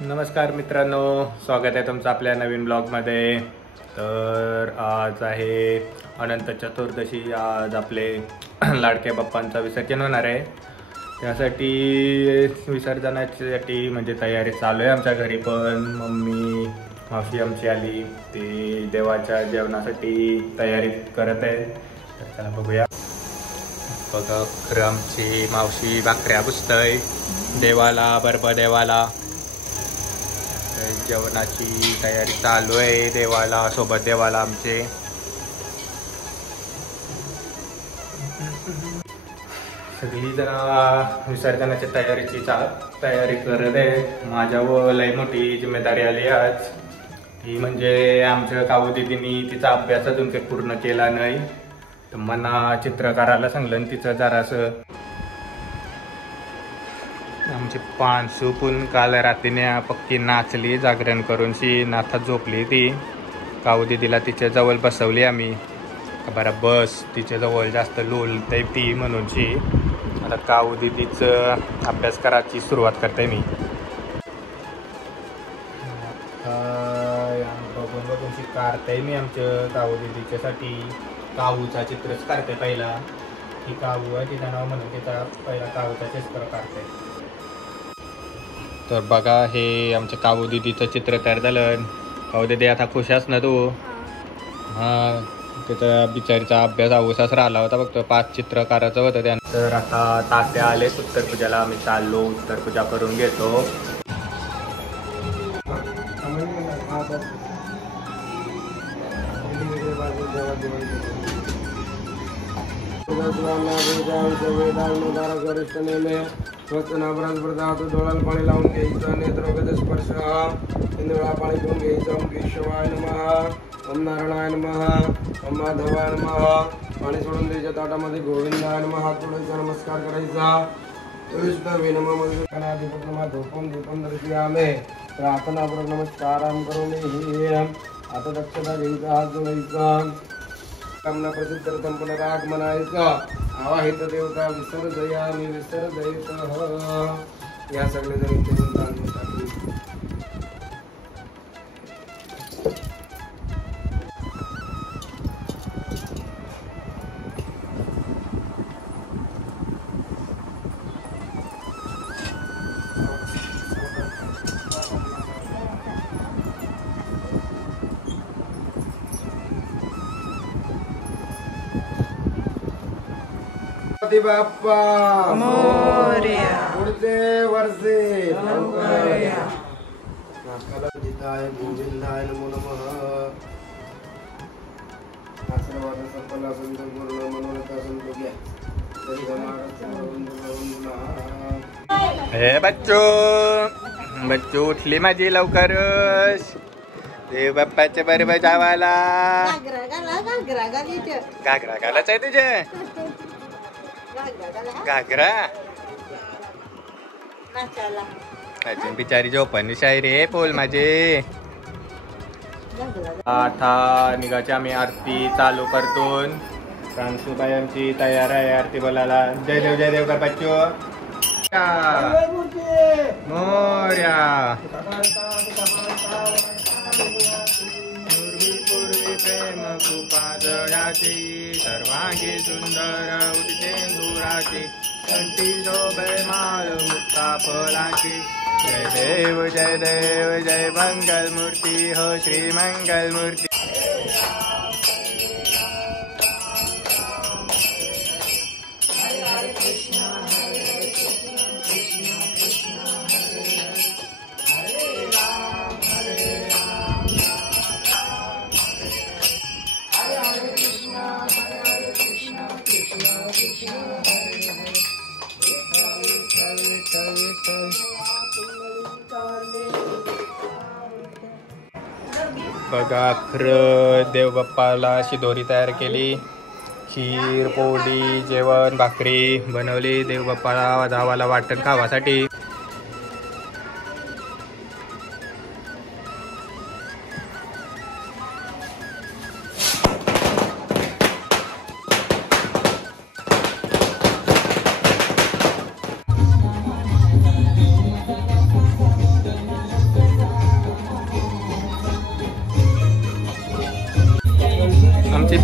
नमस्कार मित्रांनो, स्वागत आहे तुमचं आपल्या नवीन ब्लॉगमध्ये। तर आज आहे अनंत चतुर्दशी। आज आपले लाडक्या बाप्पांचा विसर्जन होणार आहे। त्यासाठी विसर्जनासाठी म्हणजे तयारी चालू आहे आमच्या घरी। पण मम्मी मावशी आमची आली, ती देवाच्या जेवणासाठी तयारी करत आहे। तर चला बघूया। बघा खरं आमची मावशी भाकऱ्या पुसतय देवाला, बरोबर देवाला जेवणाची तयारी चालू आहे। देवाला सोबत देवाला आमचे सगळी जरा विसर्जनाच्या तयारीची तयारी करत आहे। माझ्यावर लई मोठी जिम्मेदारी आली आज, ती म्हणजे आमच्या कावू दीदीनी तिचा अभ्यास अजून काही पूर्ण केला नाही। तर मला चित्रकाराला सांगलं, तिचं जरासं आमची पानसू पण काल रात्रीने पक्की नाचली, जागरण करून शी नाथात झोपली। ती कावू दीदीला तिच्या जवळ बसवली आम्ही, बरं बस तिच्या जवळ जास्त लोलते ती म्हणून शी। आता कावू दीदीचं अभ्यास करायची सुरुवात करते मी। बघून बघून शी काढते मी आमच्या कावू दीदीच्यासाठी। कावूचा चित्रच काढते पहिला, ही कावू आहे तिचं नाव म्हणून तिचा पहिला कावूचा चित्र काढते। तर बघा हे आमच्या कावू दीदीचं चित्र तयार झालं। कावू दीदी आता खुश आहेस ना तू? हां, त्याचा बिचारीचा अभ्यास अवसाच राहिला होता, फक्त 5 चित्र काढायचं होतं त्यानंतर। आता तात्या आले उत्तर पूजाला, आम्ही चाललो उत्तर पूजा करून घेतो। डोळ्याला पाणी लावून घ्यायचं, नेत्रवगत स्पर्श, इंद्रळा पाणी पिऊन घ्यायचं। ओम केशवाय नमः, ओम नारायणाय नमः, ओम माधवाय नमः। पाणी सोडून द्यायच्या ताटामध्ये गोविंदाय नमः, हात जोडायचा, नमस्कार करायचा। विष्णवे नमः, गणाधिपत नमः, धूपम दीपम दर्शयामे। प्रार्थनापूर्वक नमस्काराम करोमि। आता दक्षता घ्यायचा, हात जोडायचा, कामना प्रसिद्ध करतम पुनरागमनायचं। आवाहित देवता विसर्जयामि विसर्जयतः। या सगळे जण इथे बाप्पा मोरया, पुढचे वर्षे लवकरया। जिताय गोविंदाय नमो नमः। आशीर्वाद संपन्न संत पूर्ण मनोरथ संतो घ्या। तरी हे बच्चू उठली माझी लवकरच। देव बाप्पाच्या बरोबर जावाला घागरा घालायचं आहे तुझे। घागरा अजून बिचारी झोपणी शायरी बोल माझे। आता निघायची आम्ही आरती चालू करतो। सानसूबाई आमची तयार आहे आरती बोलायला। जय देव कर बच्चू मोरया। पूर्वी प्रेम कृपा जयाची, सर्वांगी सुंदर उदितेंदुराची, कंठी शोभे माळ मुक्ता फलाची। जय देव जय मंगल मूर्ती हो श्री मंगल मूर्ती। बघा खरं देव बाप्पाला शिदोरी तयार केली, खीर पोळी जेवण भाकरी बनवली देव बाप्पाला जावाला वाटण खावासाठी।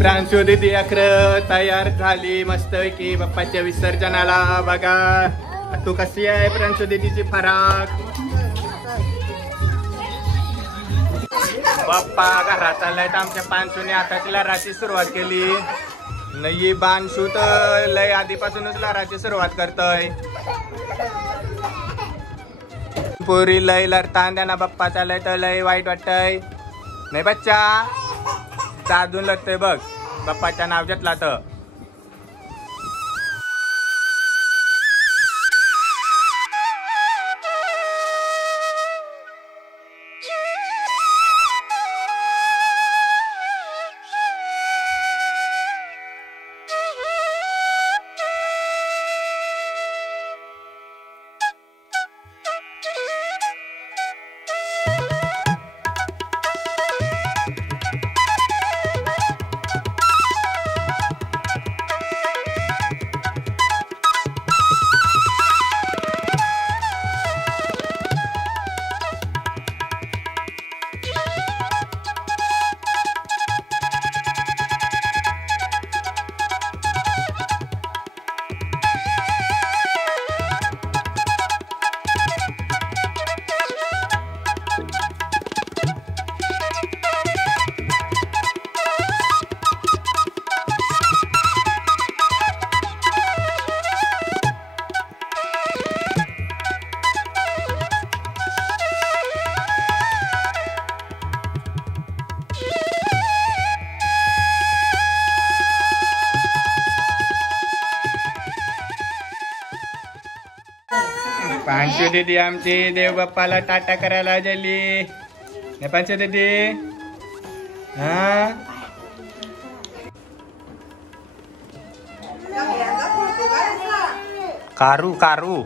प्रांशू दीदी अखर तयार झाली मस्त की बाप्पाच्या विसर्जनाला. बघा तू कशी आहे प्रांशू दीदीची फराक. बाप्पा घरात आलाय तर आमच्या पांशूने आता लहराची सुरुवात केली. नाही बांशू तर लय आधीपासूनच लहराची सुरुवात करतोय. पुरी लय लढतान त्यांना बाप्पा चालय तर लय वाईट वाटतय. नाही बच्चा दादून लागतोय बघ बाप्पाच्या नाव घेतला तर. पांशू दीदी आमची देव बाप्पाला टाटा करायला गेली. नाही पांशू दीदी हा कारू कारू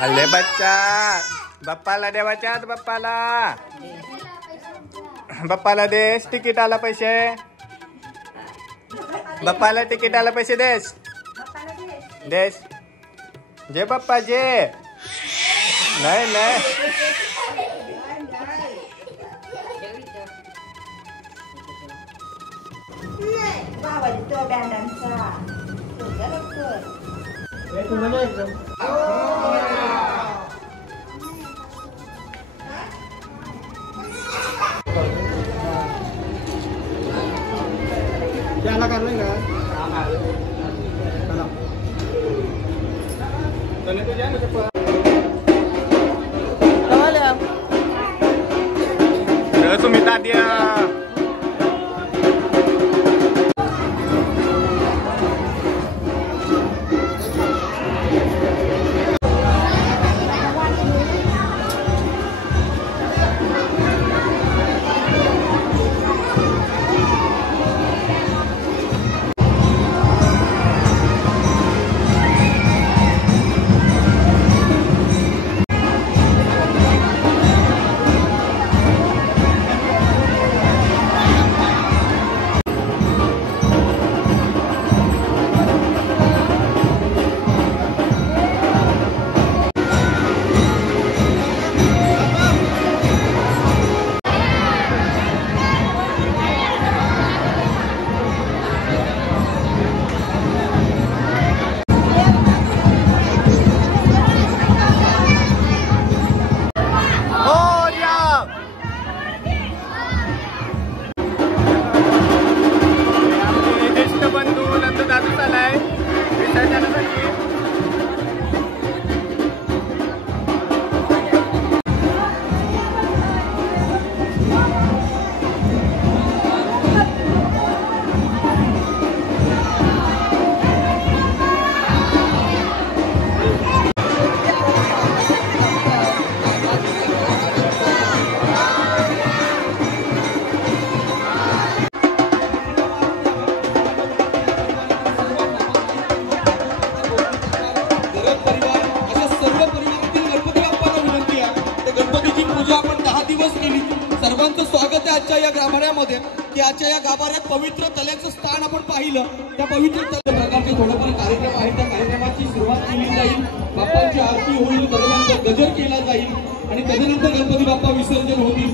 अल्ले बच्चा बाप्पाला देवाच्या बाप्पाला बाप्पाला देस तिकीटाला पैसे. बाप्पाला तिकीटाला पैसे देस देस जे बाप्पा जे. नाही नाही त्याला करणार का तुम्ही दाद्या गाभाऱ्यामध्ये की आजच्या या गाभाऱ्यात पवित्र तल्याचं स्थान आपण पाहिलं. त्या पवित्र प्रकारचे थोडेफार कार्यक्रम आहेत. त्या कार्यक्रमाची सुरुवात केली जाईल, बाप्पांची आरती होईल, तदनंतर गजर केला जाईल आणि तदनंतर गणपती बाप्पा विसर्जन होतील.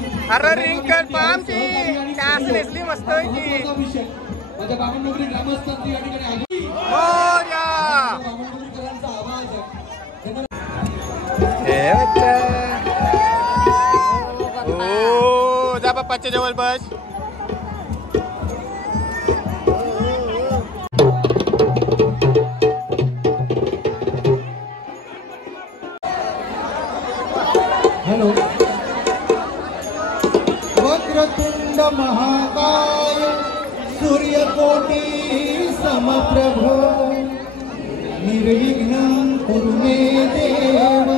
माझ्या बामणनगरी ग्रामस्थांची या ठिकाणी बामणनगरीकरांचा आवाज जा बाप्पाच्या जवळ बस. हॅलो. वक्रतुंड महाकाय सूर्यकोटी समप्रभ निर्विघ्नं कुरु मे देव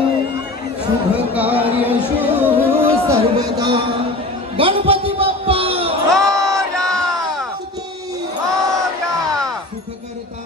शुभ कार्येषु सर्वदा. गणपती बाप्पा सुख करता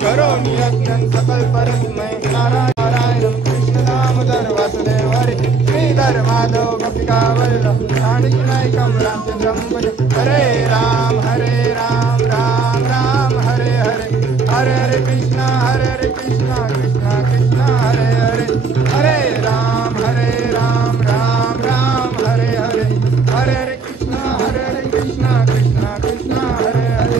करोमि यज्ञं सकल परस्मै नारायणं कृष्ण दामोदर वासुदेव हरे श्रीधर माधव गोपिका वल्लभ जानकी नायकं रामचंद्रं भजे. हरे राम राम राम हरे हरे हरे हरे कृष्णा कृष्णा कृष्णा हरे हरे हरे राम राम राम हरे हरे हरे हरे कृष्णा कृष्णा कृष्णा हरे हरे.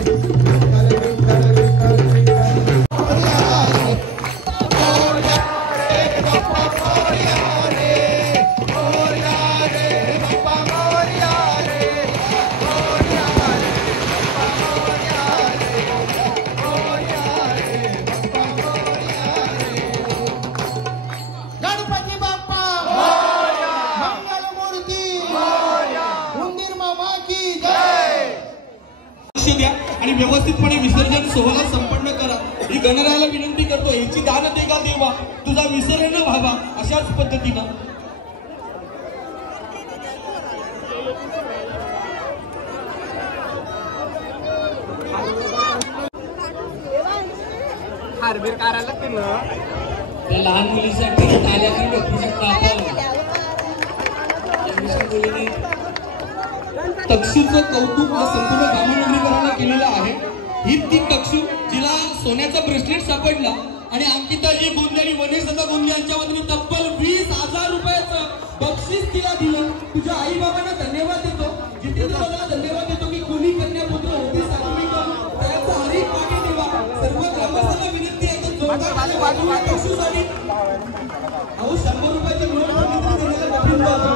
आणि व्यवस्थितपणे विसर्जन सोहळा संपन्न करा ही गणरायाला विनंती करतो. याची दान दे का देवा, तुझा विसर न व्हावा. अशाच पद्धतीनं हार्बिर करायला केलं. त्या लहान मुलीसाठी ताल्याकडे डॉक्टरच्या कापावर तक्षूचं कौतुक हा संपूर्ण बामणनगरीकरांना केलेलं आहे. ही ती तक्षू जिला सोन्याचा ब्रेसलेट सापडला आणि अंकिताजी गुंजे आणि वनेशदा गुंजे यांच्या वतीने तब्बल 20,000 रुपयाचं बक्षीस तिला दिलं. तुझ्या आई बाबांना धन्यवाद देतो, जितेंद्रला धन्यवाद देतो की कोणी कन्यापुत्र होती सात्विक त्याचा हरिक पाठी देवा. सर्व ग्रामस्थांना विनंती आहे की जोरदार तक्षूसाठी 100 रुपयाची नोट देण्याला कठीण जातं.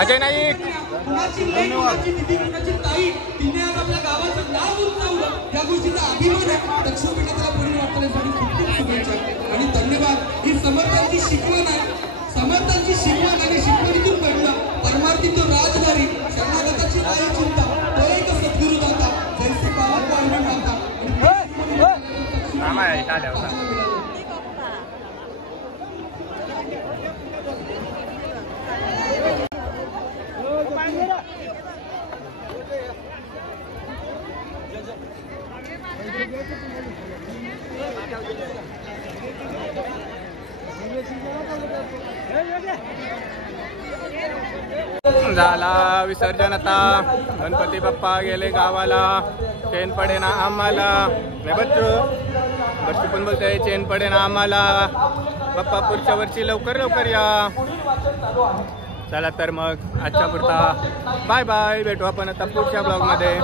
अजय नाईक तिने आज आपल्या गावाचं नाव उंचावलं. या गोष्टीचा अभिमान आहे. दक्षिणपीठाला पुढील वाटण्यासाठी खूप खूप शुभेच्छा आणि धन्यवाद. ही समर्थांची शिकवण आहे. समर्थांची शिकवण आणि शिकवणीतून घडलं परमार्थी तो राजधारी शरणागताची काही चिंता तो एक सद्गुरू दाता जैसे पावन पावन दाता. झाला विसर्जन आता. गणपती बाप्पा गेले गावाला. चेन पडे ना आम्हाला. नाही बच्चू पण बोलतोय चेन पडे ना आम्हाला. बाप्पा पुढच्या वर्षी लवकर लवकर या. चला तर मग आजच्या पुरता बाय बाय. भेटू आपण आता पुढच्या ब्लॉगमध्ये.